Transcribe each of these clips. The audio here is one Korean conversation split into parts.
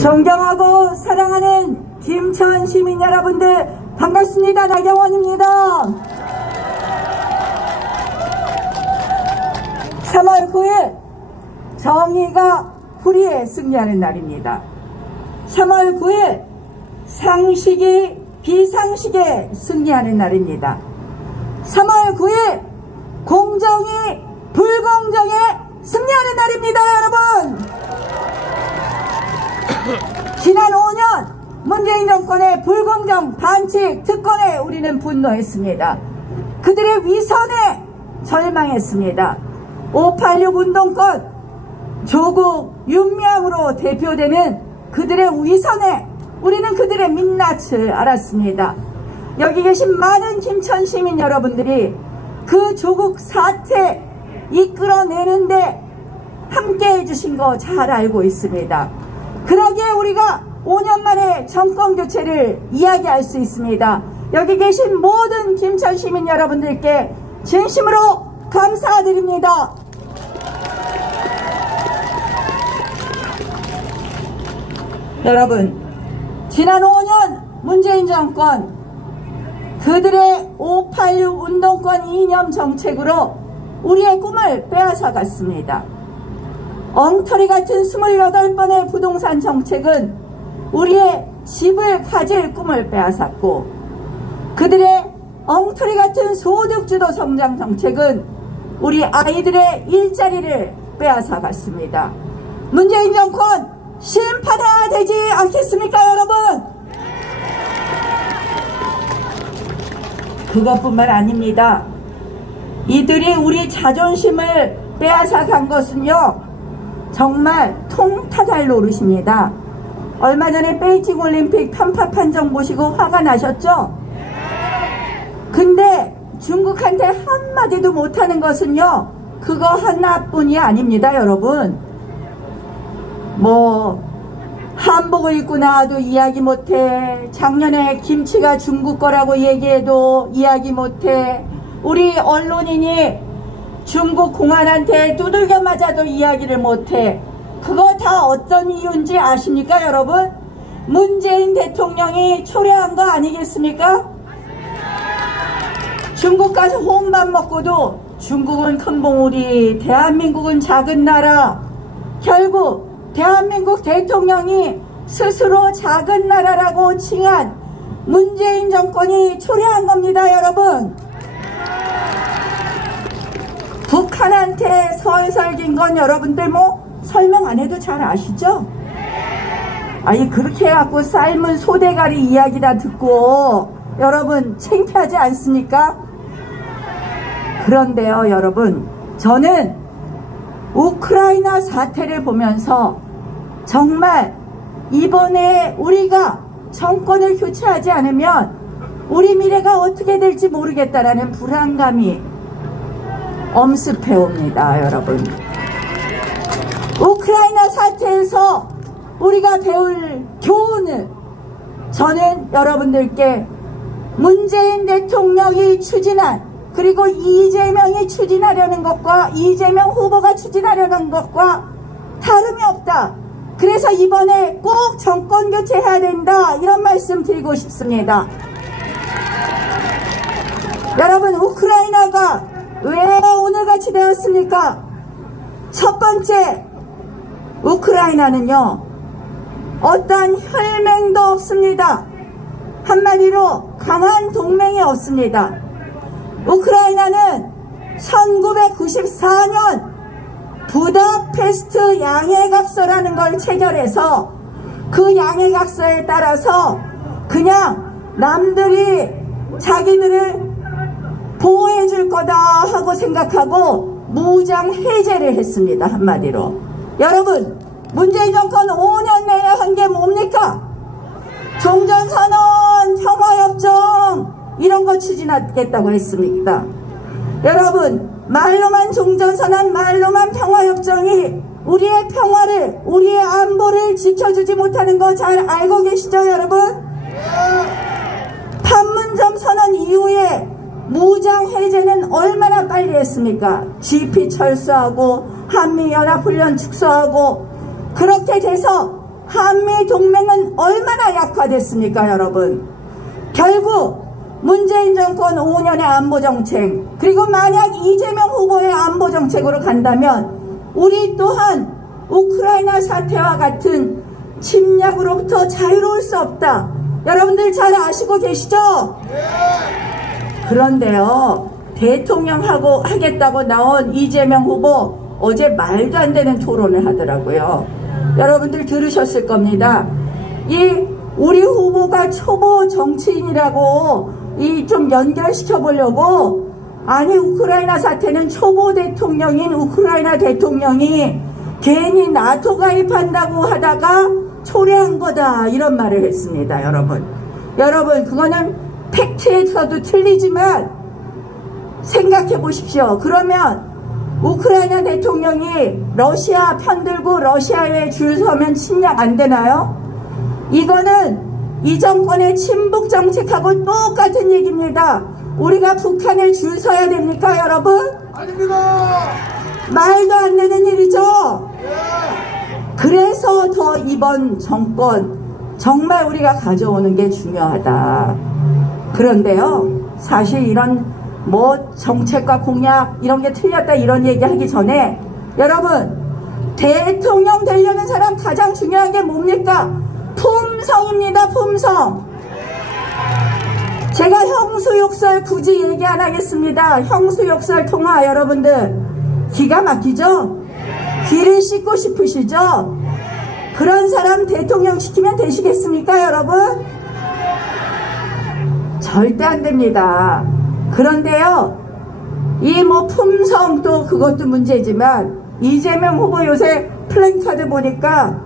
존경하고 사랑하는 김천 시민 여러분들 반갑습니다. 나경원입니다. 3월 9일 정의가 불의에 승리하는 날입니다. 3월 9일 상식이 비상식에 승리하는 날입니다. 3월 9일 공정이 불공정에 승리하는 날입니다. 여러분, 지난 5년 문재인 정권의 불공정 반칙 특권에 우리는 분노했습니다. 그들의 위선에 절망했습니다. 586 운동권 조국 윤미향으로 대표되는 그들의 위선에 우리는 그들의 민낯을 알았습니다. 여기 계신 많은 김천 시민 여러분들이 그 조국 사태 이끌어내는데 함께 해주신 거 잘 알고 있습니다. 그러기에 우리가 5년 만에 정권 교체를 이야기할 수 있습니다. 여기 계신 모든 김천 시민 여러분들께 진심으로 감사드립니다. 여러분, 지난 5년 문재인 정권 그들의 586 운동권 이념 정책으로 우리의 꿈을 빼앗아갔습니다. 엉터리 같은 28번의 부동산 정책은 우리의 집을 가질 꿈을 빼앗았고, 그들의 엉터리 같은 소득주도 성장 정책은 우리 아이들의 일자리를 빼앗아갔습니다. 문재인 정권 심판해야 되지 않겠습니까, 여러분? 그것뿐만 아닙니다. 이들이 우리 자존심을 빼앗아간 것은요, 정말 통타달 노릇입니다. 얼마 전에 베이징 올림픽 편파 판정 보시고 화가 나셨죠? 근데 중국한테 한마디도 못하는 것은요, 그거 하나뿐이 아닙니다. 여러분, 한복을 입고 나와도 이야기 못해, 작년에 김치가 중국 거라고 얘기해도 이야기 못해, 우리 언론인이 중국 공안한테 두들겨 맞아도 이야기를 못해. 그거 다 어떤 이유인지 아십니까, 여러분? 문재인 대통령이 초래한 거 아니겠습니까? 중국 가서 혼밥 먹고도 중국은 큰 봉우리, 대한민국은 작은 나라. 결국 대한민국 대통령이 스스로 작은 나라라고 칭한 문재인 정권이 초래한 겁니다, 여러분. 북한한테 설설긴 건 여러분들 설명 안 해도 잘 아시죠? 아니, 그렇게 해갖고 삶은 소대가리 이야기 다 듣고 여러분 창피하지 않습니까? 그런데요, 여러분, 저는 우크라이나 사태를 보면서 정말 이번에 우리가 정권을 교체하지 않으면 우리 미래가 어떻게 될지 모르겠다라는 불안감이 엄습해옵니다. 여러분, 우크라이나 사태에서 우리가 배울 교훈을 저는 여러분들께 문재인 대통령이 추진한, 그리고 이재명이 추진하려는 것과 이재명 후보가 추진하려는 것과 다름이 없다. 그래서 이번에 꼭 정권 교체해야 된다, 이런 말씀 드리고 싶습니다. 여러분, 우크라이나가 왜 오늘같이 되었습니까? 첫 번째, 우크라이나는요, 어떠한 혈맹도 없습니다. 한마디로 강한 동맹이 없습니다. 우크라이나는 1994년 부다페스트 양해각서라는 걸 체결해서 그 양해각서에 따라서 그냥 남들이 자기들을 보호해 줄 거다 하고 생각하고 무장 해제를 했습니다. 한마디로. 여러분, 문재인 정권 5년 내내 한 게 뭡니까? 종전선언, 평화협정 이런 거 추진하겠다고 했습니다. 여러분, 말로만 종전선언, 말로만 평화협정이 우리의 평화를, 우리의 안보를 지켜주지 못하는 거 잘 알고 계시죠, 여러분? 판문점 선언 이후에 무장 해제는 얼마나 빨리 했습니까? GP 철수하고 한미연합훈련 축소하고, 그렇게 돼서 한미 동맹은 얼마나 약화됐습니까, 여러분? 결국 문재인 정권 5년의 안보정책, 그리고 만약 이재명 후보의 안보정책으로 간다면 우리 또한 우크라이나 사태와 같은 침략으로부터 자유로울 수 없다. 여러분들 잘 아시고 계시죠? 그런데요, 대통령하고 하겠다고 나온 이재명 후보 어제 말도 안 되는 토론을 하더라고요. 여러분들 들으셨을 겁니다. 우리 후보가 초보 정치인이라고 좀 연결시켜 보려고, 아니 우크라이나 사태는 초보 대통령인 우크라이나 대통령이 괜히 나토 가입한다고 하다가 초래한 거다, 이런 말을 했습니다. 여러분 그거는 팩트에서도 틀리지만 생각해 보십시오. 그러면 우크라이나 대통령이 러시아 편들고 러시아에 줄 서면 침략 안 되나요? 이거는 이 정권의 친북 정책하고 똑같은 얘기입니다. 우리가 북한에 줄 서야 됩니까, 여러분? 아닙니다. 말도 안 되는 일이죠. 그래서 더 이번 정권 정말 우리가 가져오는 게 중요하다. 그런데요, 사실 이런 정책과 공약 이런 게 틀렸다 이런 얘기 하기 전에, 여러분 대통령 되려는 사람 가장 중요한 게 뭡니까? 품성입니다. 품성. 제가 형수욕설 굳이 얘기 안 하겠습니다. 형수욕설 통화 여러분들 기가 막히죠? 귀를 씻고 싶으시죠? 그런 사람 대통령 시키면 되시겠습니까, 여러분? 절대 안 됩니다. 그런데요, 품성도 그것도 문제지만 이재명 후보 요새 플랜카드 보니까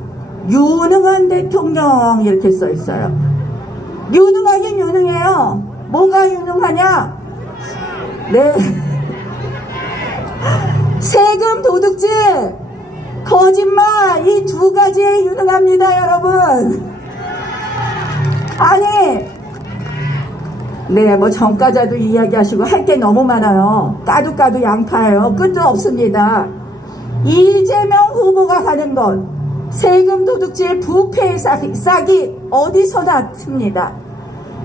유능한 대통령 이렇게 써 있어요. 유능하긴 유능해요. 뭐가 유능하냐? 네. 세금 도둑질, 거짓말, 이 두 가지에 유능합니다, 여러분. 아니, 네, 정가자도 이야기하시고 할 게 너무 많아요. 까도 양파예요. 끝도 없습니다. 이재명 후보가 가는 것, 세금 도둑질, 부패 싸기 어디서나 틉니다.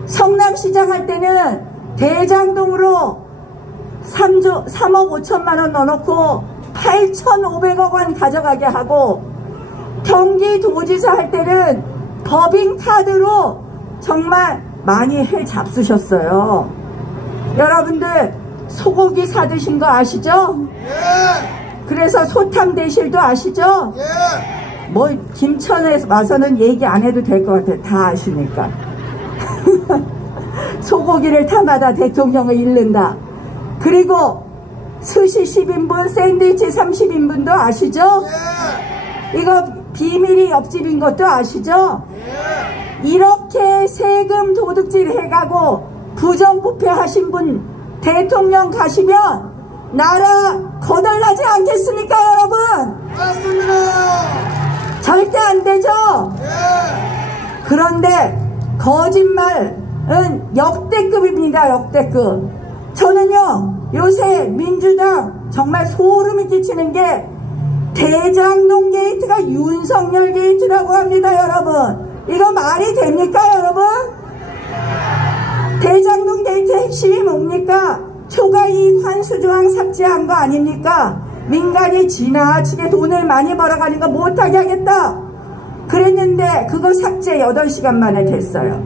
성남시장 할 때는 대장동으로 3억 5천만 원 넣어놓고 8,500억 원 가져가게 하고, 경기도지사 할 때는 법인카드로 정말 많이 해 잡수셨어요. 여러분들 소고기 사드신 거 아시죠? 그래서 소탕 대실도 아시죠? 김천에 와서는 얘기 안 해도 될 것 같아요. 다 아시니까. 소고기를 타마다 대통령을 잃는다. 그리고 스시 10인분, 샌드위치 30인분도 아시죠? 이거 비밀이 옆집인 것도 아시죠? 이렇게 세금 도둑질 해가고 부정부패 하신 분 대통령 가시면 나라 거덜나지 않겠습니까, 여러분? 맞습니다. 절대 안 되죠? 그런데 거짓말은 역대급입니다. 역대급. 저는요, 요새 민주당 정말 소름이 끼치는 게 대장동 게이트가 윤석열 게이트라고 합니다, 여러분. 이거 말이 됩니까, 여러분? 대장동 게이트 핵심이 뭡니까? 초과이익 환수조항 삭제한 거 아닙니까? 민간이 지나치게 돈을 많이 벌어가는 거 못하게 하겠다. 그랬는데 그거 삭제 8시간 만에 됐어요.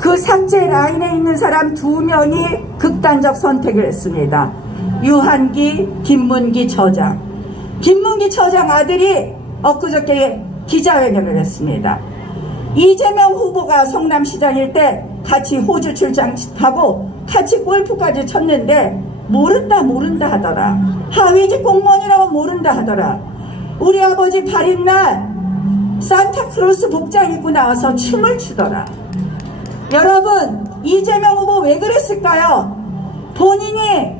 그 삭제 라인에 있는 사람 2명이 극단적 선택을 했습니다. 유한기, 김문기 처장. 김문기 처장 아들이 엊그저께 기자회견을 했습니다. 이재명 후보가 성남시장일 때 같이 호주 출장하고 같이 골프까지 쳤는데 모른다 하더라. 하위직 공무원이라고 모른다 하더라. 우리 아버지 발인날 산타크로스 복장 입고 나와서 춤을 추더라. 여러분, 이재명 후보 왜 그랬을까요? 본인이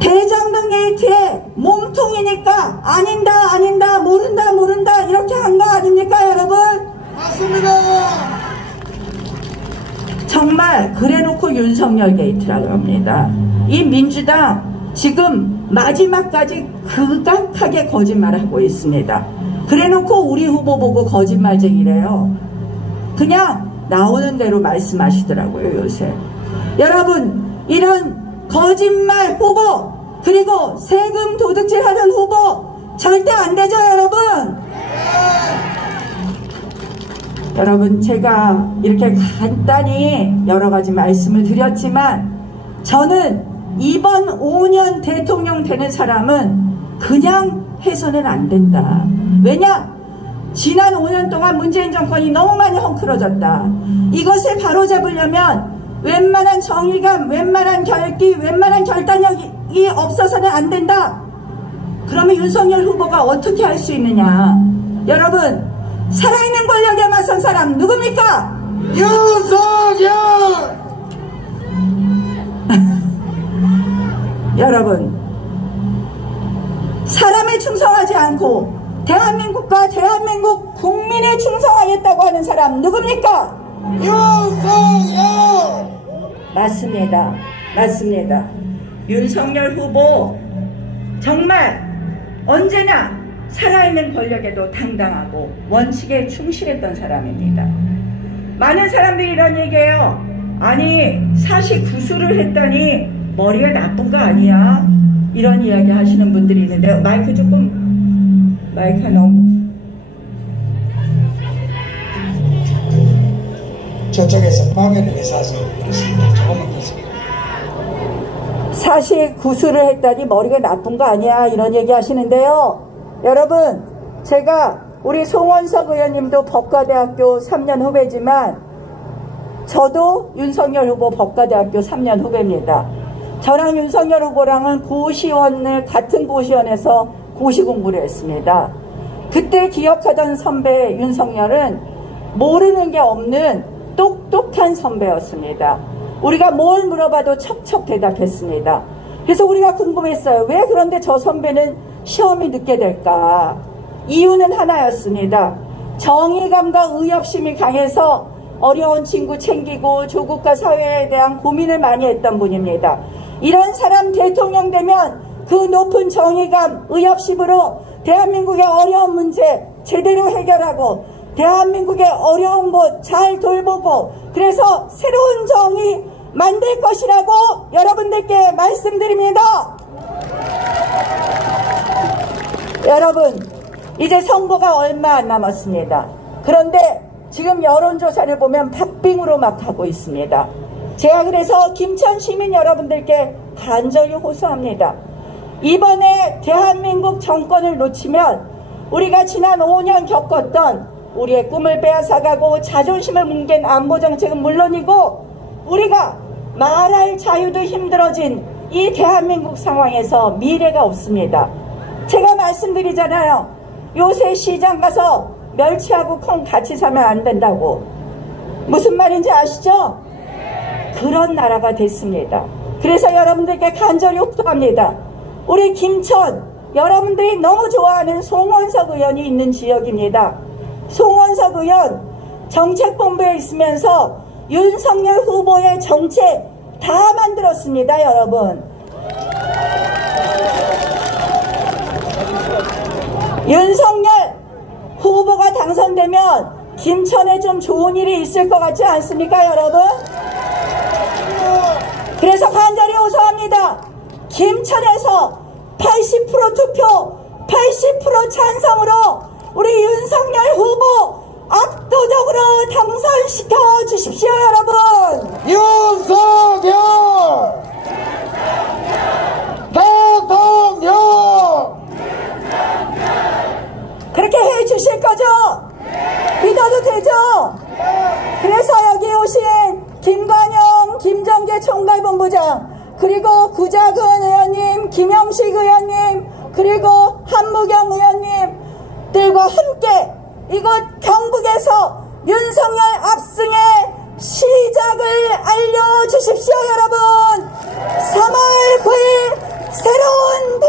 대장동 게이트의 몸통이니까 아닌다 모른다 이렇게 한 거 아닙니까, 여러분? 맞습니다. 정말 그래놓고 윤석열 게이트라고 합니다. 이 민주당 지금 마지막까지 극악하게 거짓말을 하고 있습니다. 그래놓고 우리 후보 보고 거짓말쟁이래요. 그냥 나오는 대로 말씀하시더라고요, 요새. 여러분, 이런 거짓말 후보, 그리고 세금 도둑질 하는 후보 절대 안 되죠, 여러분? 여러분, 제가 이렇게 간단히 여러 가지 말씀을 드렸지만 저는 이번 5년 대통령 되는 사람은 그냥 해서는 안 된다. 왜냐? 지난 5년 동안 문재인 정권이 너무 많이 헝클어졌다. 이것을 바로잡으려면 웬만한 정의감, 웬만한 결기, 웬만한 결단력이 없어서는 안 된다. 그러면 윤석열 후보가 어떻게 할 수 있느냐? 여러분, 살아있는 권력에 맞선 사람 누굽니까? 윤석열! 여러분, 사람에 충성하지 않고 대한민국과 대한민국 국민에 충성하겠다고 하는 사람 누굽니까? 윤석열! 맞습니다. 맞습니다. 윤석열 후보 정말 언제나 살아있는 권력에도 당당하고 원칙에 충실했던 사람입니다. 많은 사람들이 이런 얘기해요. 아니, 사시구수를 했다니 머리가 나쁜 거 아니야? 이런 이야기 하시는 분들이 있는데 마이크가 너무 저쪽에서 방해를 해서 그렇습니다. 조금만 계십니다. 사시구수를 했다니 머리가 나쁜 거 아니야? 이런 얘기 하시는데요. 여러분, 제가 우리 송원석 의원님도 법과대학교 3년 후배지만 저도 윤석열 후보 법과대학교 3년 후배입니다. 저랑 윤석열 후보랑은 같은 고시원에서 고시 공부를 했습니다. 그때 기억하던 선배 윤석열은 모르는 게 없는 똑똑한 선배였습니다. 우리가 뭘 물어봐도 척척 대답했습니다. 그래서 우리가 궁금했어요. 왜 그런데 저 선배는 시험이 늦게 될까? 이유는 하나였습니다. 정의감과 의협심이 강해서 어려운 친구 챙기고 조국과 사회에 대한 고민을 많이 했던 분입니다. 이런 사람 대통령 되면 그 높은 정의감, 의협심으로 대한민국의 어려운 문제 제대로 해결하고 대한민국의 어려운 곳 잘 돌보고 그래서 새로운 정의 만들 것이라고 여러분들께 말씀드립니다. 여러분, 이제 선거가 얼마 안 남았습니다. 그런데 지금 여론조사를 보면 박빙으로 막 가고 있습니다. 제가 그래서 김천 시민 여러분들께 간절히 호소합니다. 이번에 대한민국 정권을 놓치면 우리가 지난 5년 겪었던 우리의 꿈을 빼앗아가고 자존심을 뭉갠 안보정책은 물론이고 우리가 말할 자유도 힘들어진 이 대한민국 상황에서 미래가 없습니다. 제가 말씀드리잖아요. 요새 시장 가서 멸치하고 콩 같이 사면 안 된다고. 무슨 말인지 아시죠? 그런 나라가 됐습니다. 그래서 여러분들께 간절히 호소합니다. 우리 김천, 여러분들이 너무 좋아하는 송원석 의원이 있는 지역입니다. 송원석 의원 정책본부에 있으면서 윤석열 후보의 정책 다 만들었습니다, 여러분. 윤석열 후보가 당선되면 김천에 좀 좋은 일이 있을 것 같지 않습니까, 여러분? 그래서 간절히 호소합니다. 김천에서 80% 투표, 80% 찬성으로 우리 윤석열 후보 압도적으로 당선시켜 주십시오, 여러분. 윤석열! 대통령! 그렇게 해 주실 거죠? 믿어도 되죠? 그래서 여기 오신 김관영, 김정계 총괄본부장, 그리고 구자근 의원님, 김영식 의원님, 그리고 한무경 의원님들과 함께 이곳 경북에서 윤석열 압승의 시작을 알려주십시오, 여러분. 3월 9일 새로운